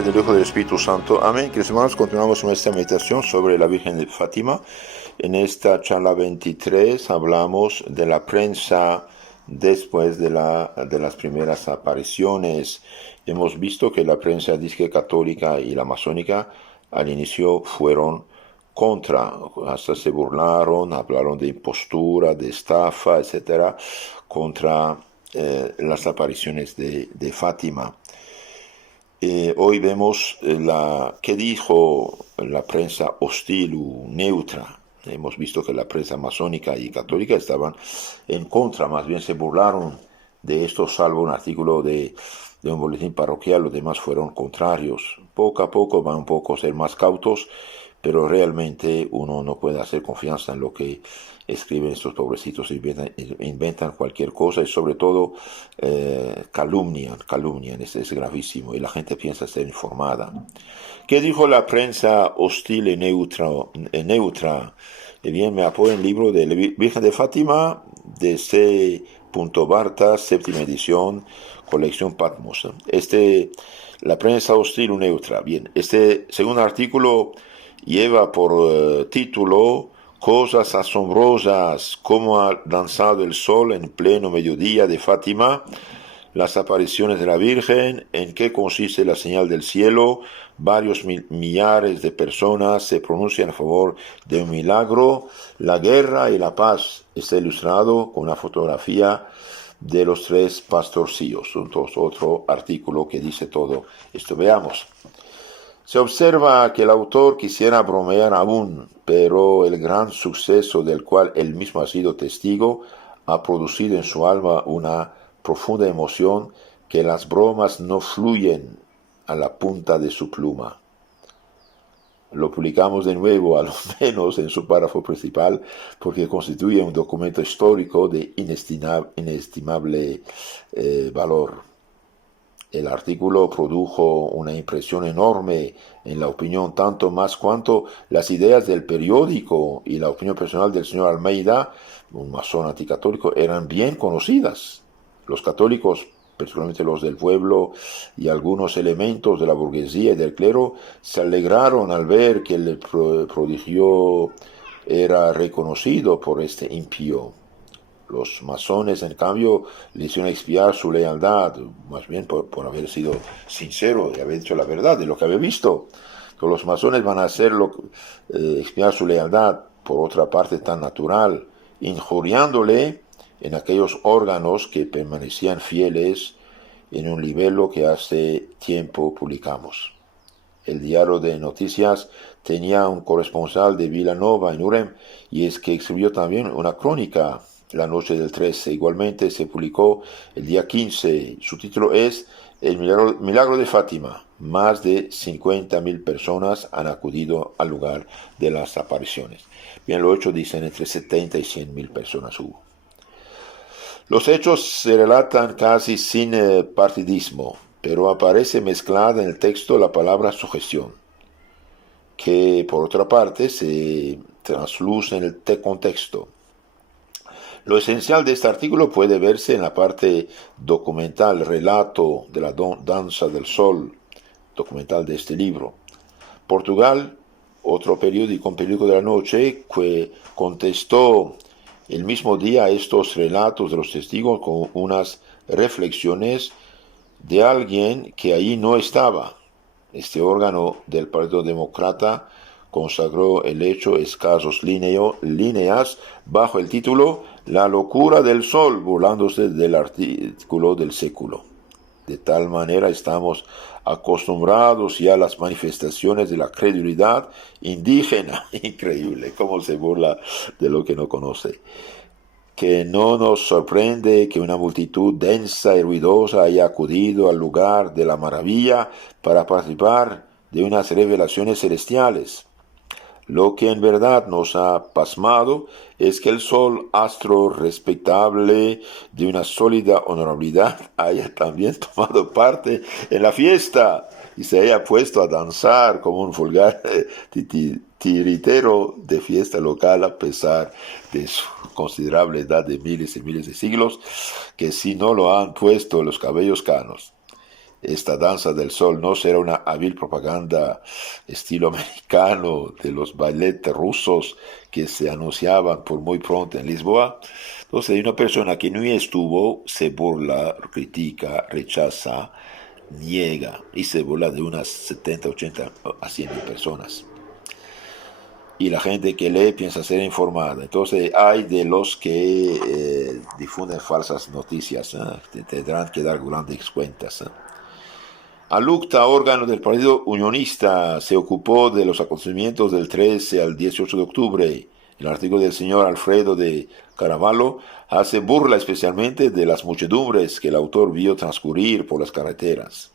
Padre, del Hijo y del Espíritu Santo. Amén. Queridos hermanos, continuamos nuestra meditación sobre la Virgen de Fátima. En esta charla 23 hablamos de la prensa después de las primeras apariciones. Hemos visto que la prensa disque católica y la masónica al inicio fueron contra, hasta se burlaron, hablaron de impostura, de estafa, etcétera, contra las apariciones de Fátima. Hoy vemos qué dijo la prensa hostil o neutra. Hemos visto que la prensa masónica y católica estaban en contra, más bien se burlaron de esto, salvo un artículo de un boletín parroquial, los demás fueron contrarios. Poco a poco van un poco a ser más cautos, pero realmente uno no puede hacer confianza en lo que escriben estos pobrecitos, inventan cualquier cosa y sobre todo calumnian, es gravísimo y la gente piensa ser informada. ¿Qué dijo la prensa hostil y neutra? Bien, me apoyo en el libro de la Virgen de Fátima de C. Barta, séptima edición, colección Patmos. La prensa hostil y neutra. Bien, este segundo artículo lleva por título Cosas asombrosas, cómo ha danzado el sol en pleno mediodía de Fátima, las apariciones de la Virgen, en qué consiste la señal del cielo, varios millares de personas se pronuncian a favor de un milagro, la guerra y la paz. Está ilustrado con una fotografía de los tres pastorcillos. Otro artículo que dice todo esto. Veamos. Se observa que el autor quisiera bromear aún, pero el gran suceso del cual él mismo ha sido testigo ha producido en su alma una profunda emoción que las bromas no fluyen a la punta de su pluma. Lo publicamos de nuevo, a lo menos en su párrafo principal, porque constituye un documento histórico de inestimable valor. El artículo produjo una impresión enorme en la opinión, tanto más cuanto las ideas del periódico y la opinión personal del señor Almeida, un masón anticatólico, eran bien conocidas. Los católicos, particularmente los del pueblo y algunos elementos de la burguesía y del clero, se alegraron al ver que el prodigio era reconocido por este impío. Los masones, en cambio, le hicieron expiar su lealtad, más bien por haber sido sincero y haber dicho la verdad de lo que había visto. Entonces, los masones van a hacerlo expiar su lealtad por otra parte tan natural, injuriándole en aquellos órganos que permanecían fieles en un libelo que hace tiempo publicamos. El diario de noticias tenía un corresponsal de Vilanova en Urem y es que escribió también una crónica la noche del 13. Igualmente se publicó el día 15. Su título es El milagro de Fátima. Más de 50.000 personas han acudido al lugar de las apariciones. Bien, los hechos dicen entre 70 y 100.000 personas hubo. Los hechos se relatan casi sin partidismo, pero aparece mezclada en el texto la palabra sugestión, que por otra parte se trasluce en el contexto. Lo esencial de este artículo puede verse en la parte documental, relato de la danza del sol, documental de este libro. Portugal, otro periódico de la noche, que contestó el mismo día a estos relatos de los testigos con unas reflexiones de alguien que allí no estaba. Este órgano del Partido Demócrata consagró el hecho escasos líneas bajo el título La locura del sol, burlándose del artículo del século. De tal manera estamos acostumbrados ya a las manifestaciones de la credulidad indígena. Increíble cómo se burla de lo que no conoce. Que no nos sorprende que una multitud densa y ruidosa haya acudido al lugar de la maravilla para participar de unas revelaciones celestiales. Lo que en verdad nos ha pasmado es que el sol, astro respetable de una sólida honorabilidad, haya también tomado parte en la fiesta y se haya puesto a danzar como un vulgar tiritero de fiesta local, a pesar de su considerable edad de miles y miles de siglos, que si no lo han puesto los cabellos canos. esta danza del sol no será una hábil propaganda estilo americano de los ballets rusos que se anunciaban por muy pronto en Lisboa. Entonces, hay una persona que no estuvo, se burla, critica, rechaza, niega y se burla de unas 70, 80 a 100 mil personas. Y la gente que lee piensa ser informada. Entonces hay de los que difunden falsas noticias, tendrán que dar grandes cuentas. Alucta, órgano del Partido Unionista, se ocupó de los acontecimientos del 13 al 18 de octubre. El artículo del señor Alfredo de Caravallo hace burla especialmente de las muchedumbres que el autor vio transcurrir por las carreteras.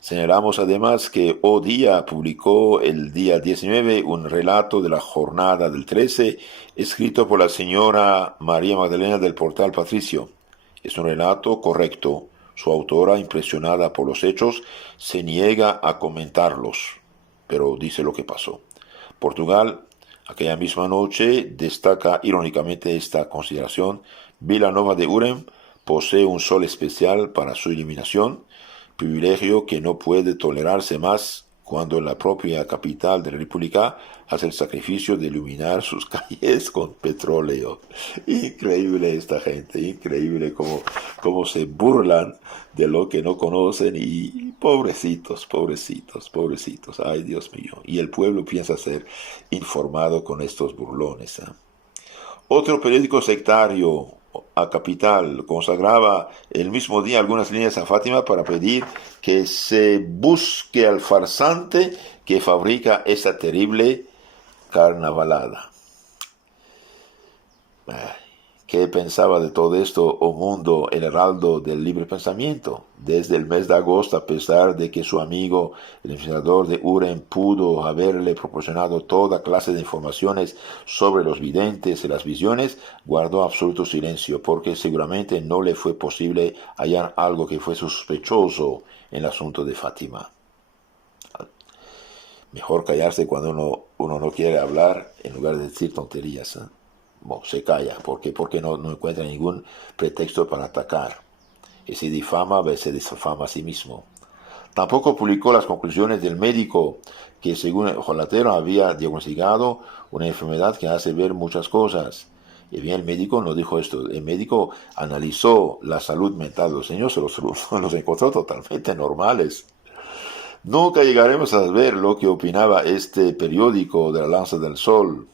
Señalamos además que O Día publicó el día 19 un relato de la jornada del 13, escrito por la señora María Magdalena del Portal Patricio. Es un relato correcto. Su autora, impresionada por los hechos, se niega a comentarlos, pero dice lo que pasó. Portugal, aquella misma noche, destaca irónicamente esta consideración: Vila Nova de Urem posee un sol especial para su iluminación, privilegio que no puede tolerarse más cuando la propia capital de la República hace el sacrificio de iluminar sus calles con petróleo. Increíble esta gente, increíble cómo se burlan de lo que no conocen y pobrecitos, pobrecitos, pobrecitos, ay Dios mío. Y el pueblo piensa ser informado con estos burlones. Otro periódico sectario, a Capital, consagraba el mismo día algunas líneas a Fátima para pedir que se busque al farsante que fabrica esa terrible carnavalada. ¿Qué pensaba de todo esto, oh mundo, el heraldo del libre pensamiento? Desde el mes de agosto, a pesar de que su amigo, el emperador de Urem, pudo haberle proporcionado toda clase de informaciones sobre los videntes y las visiones, guardó absoluto silencio, porque seguramente no le fue posible hallar algo que fuese sospechoso en el asunto de Fátima. Mejor callarse cuando uno no quiere hablar en lugar de decir tonterías, Bueno, se calla, porque no encuentra ningún pretexto para atacar. Y si difama, se difama a sí mismo. Tampoco publicó las conclusiones del médico que, según el ojolatero, había diagnosticado una enfermedad que hace ver muchas cosas. Y bien, el médico no dijo esto. El médico analizó la salud mental de los niños, los encontró totalmente normales. Nunca llegaremos a ver lo que opinaba este periódico de la Lanza del Sol,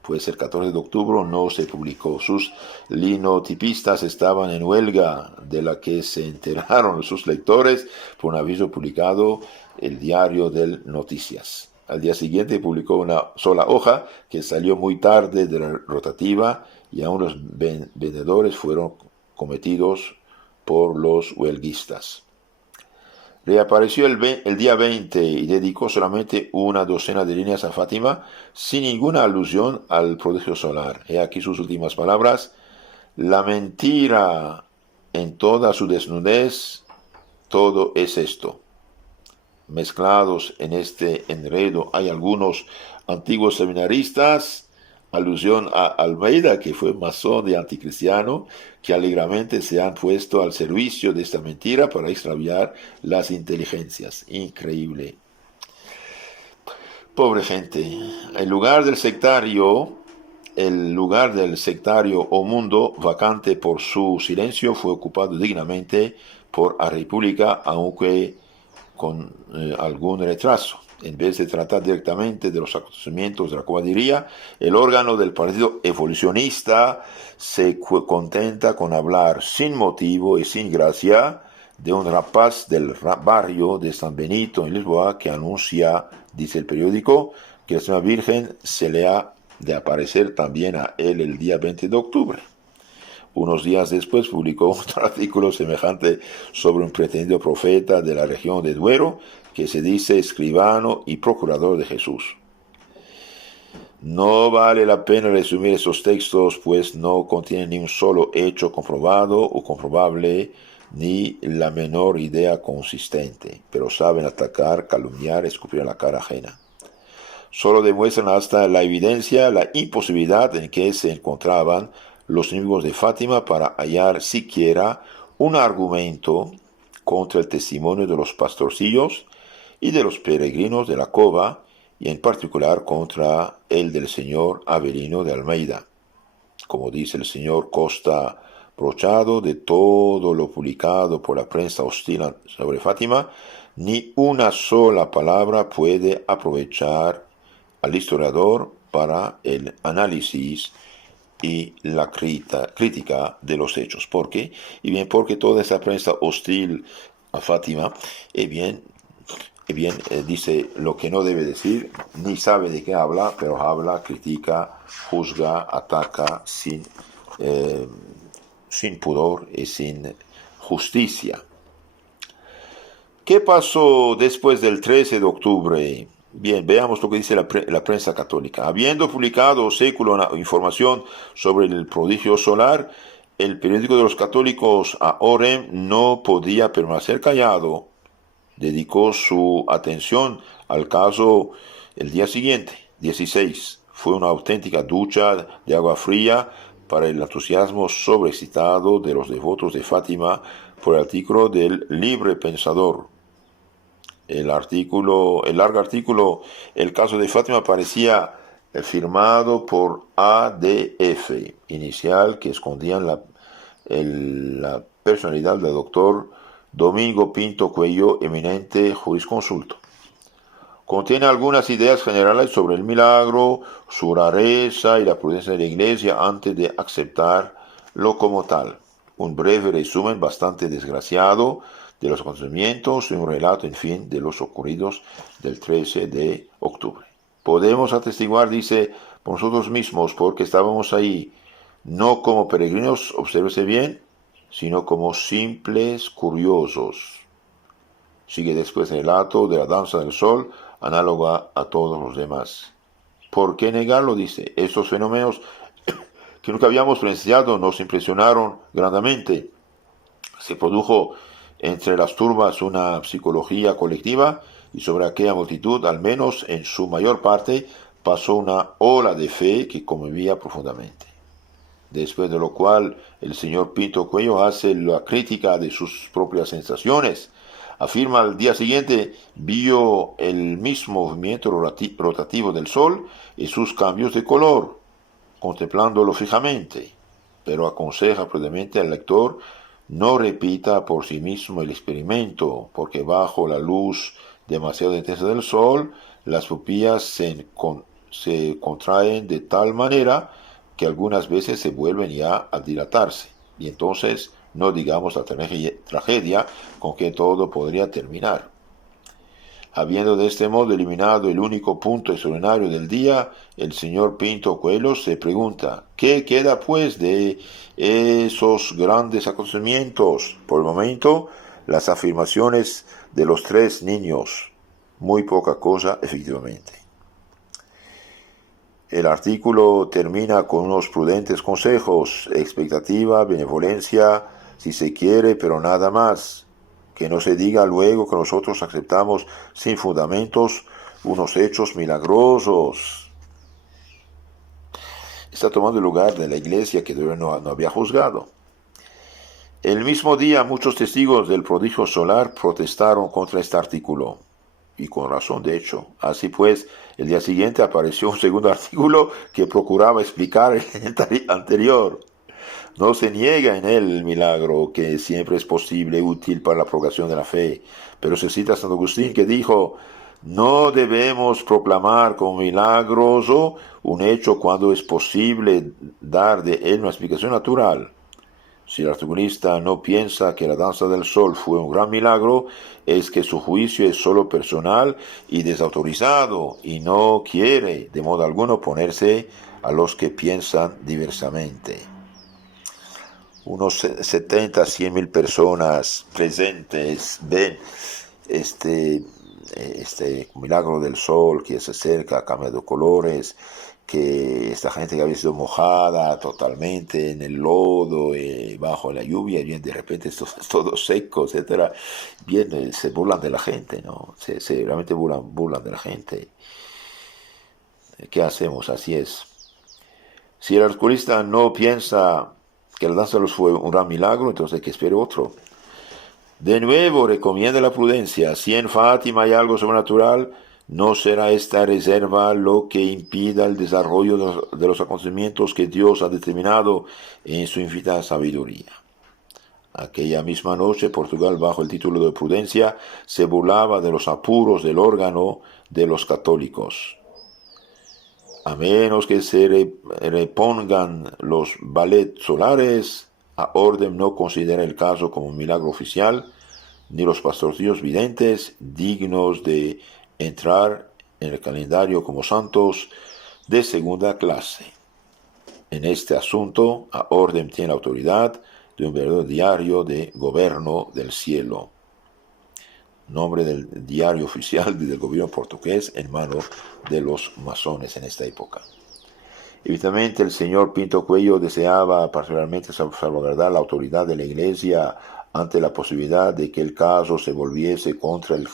pues el 14 de octubre no se publicó. Sus linotipistas estaban en huelga, de la que se enteraron sus lectores por un aviso publicado el diario del Noticias. Al día siguiente publicó una sola hoja que salió muy tarde de la rotativa y aún los vendedores fueron cometidos por los huelguistas. Reapareció el día 20 y dedicó solamente una docena de líneas a Fátima, sin ninguna alusión al prodigio solar. He aquí sus últimas palabras: la mentira en toda su desnudez, todo es esto. Mezclados en este enredo hay algunos antiguos seminaristas, alusión a Almeida, que fue masón y anticristiano, que alegremente se han puesto al servicio de esta mentira para extraviar las inteligencias. Increíble. Pobre gente. El lugar del sectario o mundo vacante por su silencio fue ocupado dignamente por la República, aunque con algún retraso. En vez de tratar directamente de los acontecimientos de la caballería, el órgano del Partido Evolucionista se contenta con hablar sin motivo y sin gracia de un rapaz del barrio de San Benito en Lisboa que anuncia, dice el periódico, que la Señora Virgen se le ha de aparecer también a él el día 20 de octubre. Unos días después publicó otro artículo semejante sobre un pretendido profeta de la región de Duero, que se dice escribano y procurador de Jesús. No vale la pena resumir esos textos, pues no contienen ni un solo hecho comprobado o comprobable, ni la menor idea consistente, pero saben atacar, calumniar, escupir a la cara ajena. Solo demuestran hasta la evidencia la imposibilidad en que se encontraban los enemigos de Fátima para hallar siquiera un argumento contra el testimonio de los pastorcillos y de los peregrinos de la cova, y en particular contra el del señor Avelino de Almeida. Como dice el señor Costa Brochado, de todo lo publicado por la prensa hostil sobre Fátima, ni una sola palabra puede aprovechar al historiador para el análisis y la crítica de los hechos. ¿Por qué? Y bien, porque toda esa prensa hostil a Fátima, dice lo que no debe decir, ni sabe de qué habla, pero habla, critica, juzga, ataca sin pudor y sin justicia. ¿Qué pasó después del 13 de octubre? Bien, veamos lo que dice la prensa católica. Habiendo publicado século información sobre el prodigio solar, el periódico de los católicos a Orem no podía permanecer callado. Dedicó su atención al caso el día siguiente, 16. Fue una auténtica ducha de agua fría para el entusiasmo sobreexcitado de los devotos de Fátima por el artículo del Libre Pensador. El largo artículo, el caso de Fátima, parecía firmado por ADF, inicial que escondían la personalidad del doctor Domingo Pinto Cuello, eminente jurisconsulto. Contiene algunas ideas generales sobre el milagro, su rareza y la prudencia de la Iglesia antes de aceptarlo como tal. Un breve resumen bastante desgraciado de los acontecimientos y un relato, en fin, de los ocurridos del 13 de octubre. Podemos atestiguar, dice, por nosotros mismos, porque estábamos ahí, no como peregrinos, obsérvese bien, sino como simples curiosos. Sigue después el relato de la danza del sol, análoga a todos los demás. ¿Por qué negarlo? Dice, estos fenómenos que nunca habíamos presenciado nos impresionaron grandemente. Se produjo entre las turbas una psicología colectiva y sobre aquella multitud, al menos en su mayor parte, pasó una ola de fe que conmovía profundamente. Después de lo cual el señor Pinto Cuello hace la crítica de sus propias sensaciones. Afirma al día siguiente, vio el mismo movimiento rotativo del sol y sus cambios de color, contemplándolo fijamente, pero aconseja prudentemente al lector no repita por sí mismo el experimento, porque bajo la luz demasiado intensa del sol, las pupilas se contraen de tal manera que algunas veces se vuelven ya a dilatarse, y entonces no digamos la tragedia con que todo podría terminar. Habiendo de este modo eliminado el único punto extraordinario del día, el señor Pinto Coelho se pregunta, ¿qué queda pues de esos grandes acontecimientos? Por el momento, las afirmaciones de los tres niños. Muy poca cosa, efectivamente. El artículo termina con unos prudentes consejos, expectativa, benevolencia, si se quiere, pero nada más. Que no se diga luego que nosotros aceptamos sin fundamentos unos hechos milagrosos. Está tomando el lugar de la iglesia que todavía no había juzgado. El mismo día muchos testigos del prodigio solar protestaron contra este artículo. Y con razón, de hecho. Así pues, el día siguiente apareció un segundo artículo que procuraba explicar el anterior. No se niega en él el milagro, que siempre es posible, útil para la propagación de la fe. Pero se cita a San Agustín, que dijo, no debemos proclamar como milagroso un hecho cuando es posible dar de él una explicación natural. Si el articulista no piensa que la danza del sol fue un gran milagro, es que su juicio es solo personal y desautorizado, y no quiere de modo alguno oponerse a los que piensan diversamente. Unos 70 a 100 mil personas presentes ven este milagro del sol que se acerca, cambia de colores, que esta gente que había sido mojada totalmente en el lodo, bajo la lluvia, y bien de repente esto es todo seco, etcétera, bien se burlan de la gente, ¿no? Se realmente burlan de la gente. ¿Qué hacemos? Así es. Si el articulista no piensa que la danza de los fue un gran milagro, entonces hay que esperar otro. De nuevo recomienda la prudencia. Si en Fátima hay algo sobrenatural, no será esta reserva lo que impida el desarrollo de los acontecimientos que Dios ha determinado en su infinita sabiduría. Aquella misma noche, Portugal, bajo el título de prudencia, se burlaba de los apuros del órgano de los católicos. A menos que se repongan los ballets solares, a orden no considera el caso como un milagro oficial, ni los pastorcillos videntes dignos de entrar en el calendario como santos de segunda clase. En este asunto, a orden tiene la autoridad de un verdadero diario de gobierno del cielo. Nombre del diario oficial del gobierno portugués en manos de los masones en esta época. Evidentemente, el señor Pinto Cuello deseaba particularmente salvaguardar la autoridad de la Iglesia ante la posibilidad de que el caso se volviese contra el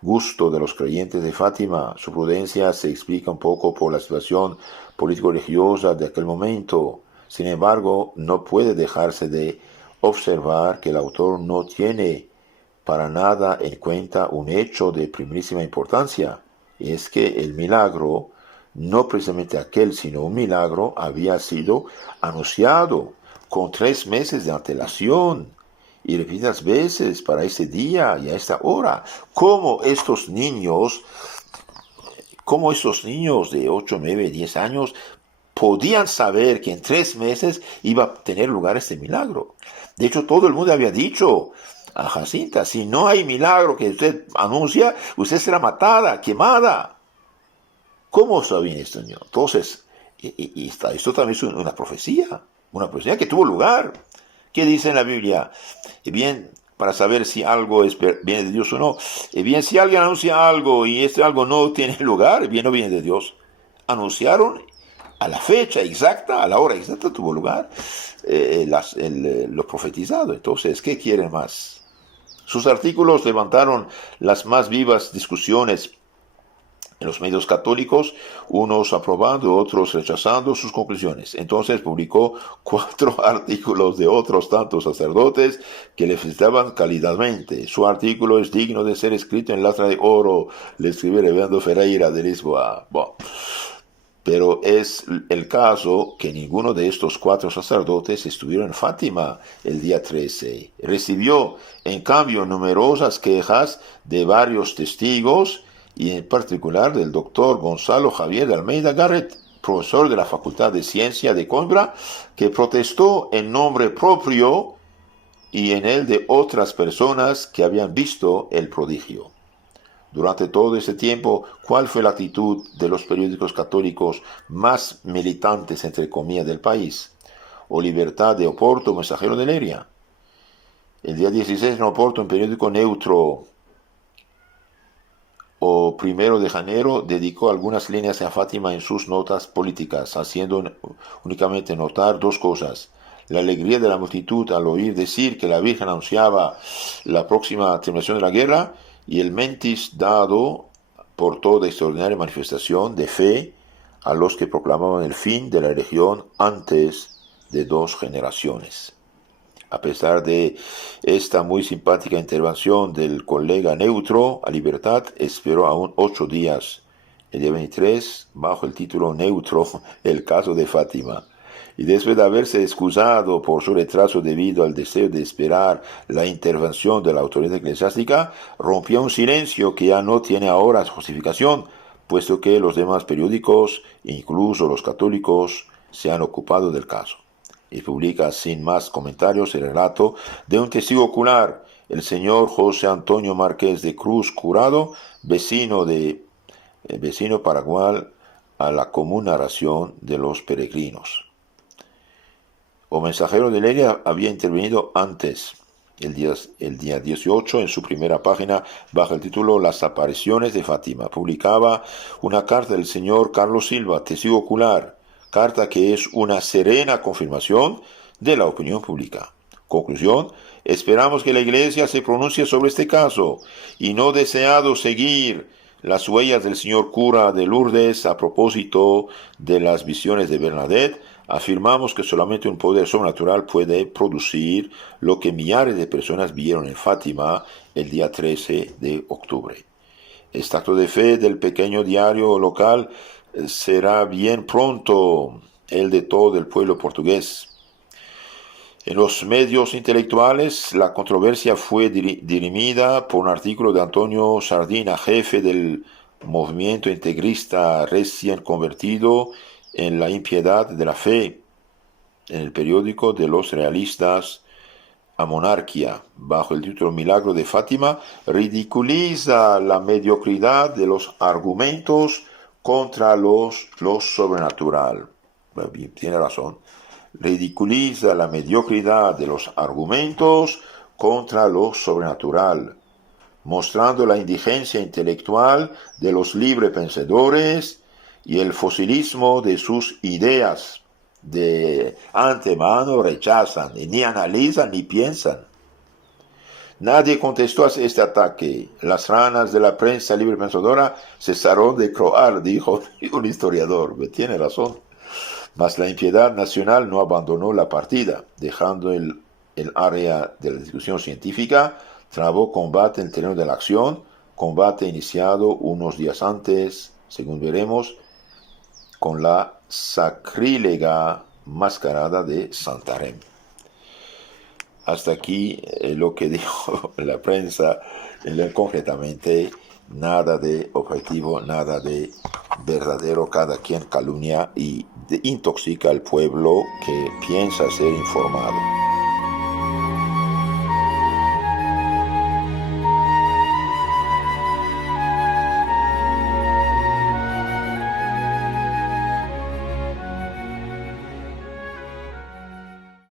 gusto de los creyentes de Fátima. Su prudencia se explica un poco por la situación político-religiosa de aquel momento. Sin embargo, no puede dejarse de observar que el autor no tiene para nada en cuenta un hecho de primerísima importancia, y es que el milagro, no precisamente aquel, sino un milagro, había sido anunciado con 3 meses de antelación y repetidas veces para ese día y a esta hora. ¿Cómo estos niños de 8, 9, 10 años podían saber que en 3 meses iba a tener lugar este milagro? De hecho, todo el mundo había dicho a Jacinta: si no hay milagro que usted anuncia, usted será matada, quemada. ¿Cómo sabían esto, señor? Entonces, esto también es una profecía que tuvo lugar. ¿Qué dice en la Biblia? Bien, para saber si algo viene de Dios o no. Bien, si alguien anuncia algo y este algo no tiene lugar, bien, no viene de Dios. Anunciaron a la fecha exacta, a la hora exacta tuvo lugar lo profetizado. Entonces, ¿qué quieren más? Sus artículos levantaron las más vivas discusiones en los medios católicos, unos aprobando, otros rechazando sus conclusiones. Entonces publicó 4 artículos de otros tantos sacerdotes que le felicitaban calidadmente. Su artículo es digno de ser escrito en letra de oro, le escribió Reverendo Ferreira de Lisboa. Bueno, pero es el caso que ninguno de estos 4 sacerdotes estuvieron en Fátima el día 13. Recibió, en cambio, numerosas quejas de varios testigos, y en particular del doctor Gonzalo Javier de Almeida Garrett, profesor de la Facultad de Ciencia de Coimbra, que protestó en nombre propio y en el de otras personas que habían visto el prodigio. Durante todo ese tiempo, ¿cuál fue la actitud de los periódicos católicos más militantes, entre comillas, del país? O Libertad de Oporto, Mensajero de Leria. El día 16 en Oporto, un periódico neutro, o 1 de enero, dedicó algunas líneas a Fátima en sus notas políticas, haciendo únicamente notar 2 cosas: la alegría de la multitud al oír decir que la Virgen anunciaba la próxima terminación de la guerra, y el mentis dado por toda extraordinaria manifestación de fe a los que proclamaban el fin de la religión antes de 2 generaciones. A pesar de esta muy simpática intervención del colega neutro, a Libertad esperó aún 8 días, el día 23, bajo el título neutro, el caso de Fátima. Y después de haberse excusado por su retraso debido al deseo de esperar la intervención de la autoridad eclesiástica, rompió un silencio que ya no tiene ahora justificación, puesto que los demás periódicos, incluso los católicos, se han ocupado del caso. Y publica sin más comentarios el relato de un testigo ocular, el señor José Antonio Márquez de Cruz Curado, vecino paraguay a la común narración de los peregrinos. O Mensajero de Leria había intervenido antes, el día 18, en su primera página, bajo el título Las apariciones de Fátima. Publicaba una carta del señor Carlos Silva, testigo ocular, carta que es una serena confirmación de la opinión pública. Conclusión: esperamos que la Iglesia se pronuncie sobre este caso, y no deseado seguir las huellas del señor cura de Lourdes a propósito de las visiones de Bernadette, Afirmamos que solamente un poder sobrenatural puede producir lo que millares de personas vieron en Fátima el día 13 de octubre. Este acto de fe del pequeño diario local será bien pronto el de todo el pueblo portugués. En los medios intelectuales, la controversia fue dirimida por un artículo de Antonio Sardina, jefe del movimiento integrista recién convertido en la impiedad de la fe, en el periódico de los realistas a Monarquía, bajo el título Milagro de Fátima, ridiculiza la mediocridad de los argumentos contra lo sobrenatural. Bien, tiene razón. Ridiculiza la mediocridad de los argumentos contra lo sobrenatural, mostrando la indigencia intelectual de los librepensadores y el fosilismo de sus ideas. De antemano rechazan, y ni analizan ni piensan. Nadie contestó a este ataque. Las ranas de la prensa librepensadora cesaron de croar, dijo un historiador. Tiene razón. Mas la impiedad nacional no abandonó la partida, dejando el área de la discusión científica, trabó combate en el terreno de la acción, combate iniciado unos días antes, según veremos, con la sacrílega mascarada de Santarém. Hasta aquí lo que dijo la prensa, concretamente nada de objetivo, nada de verdadero, cada quien calumnia y intoxica al pueblo que piensa ser informado.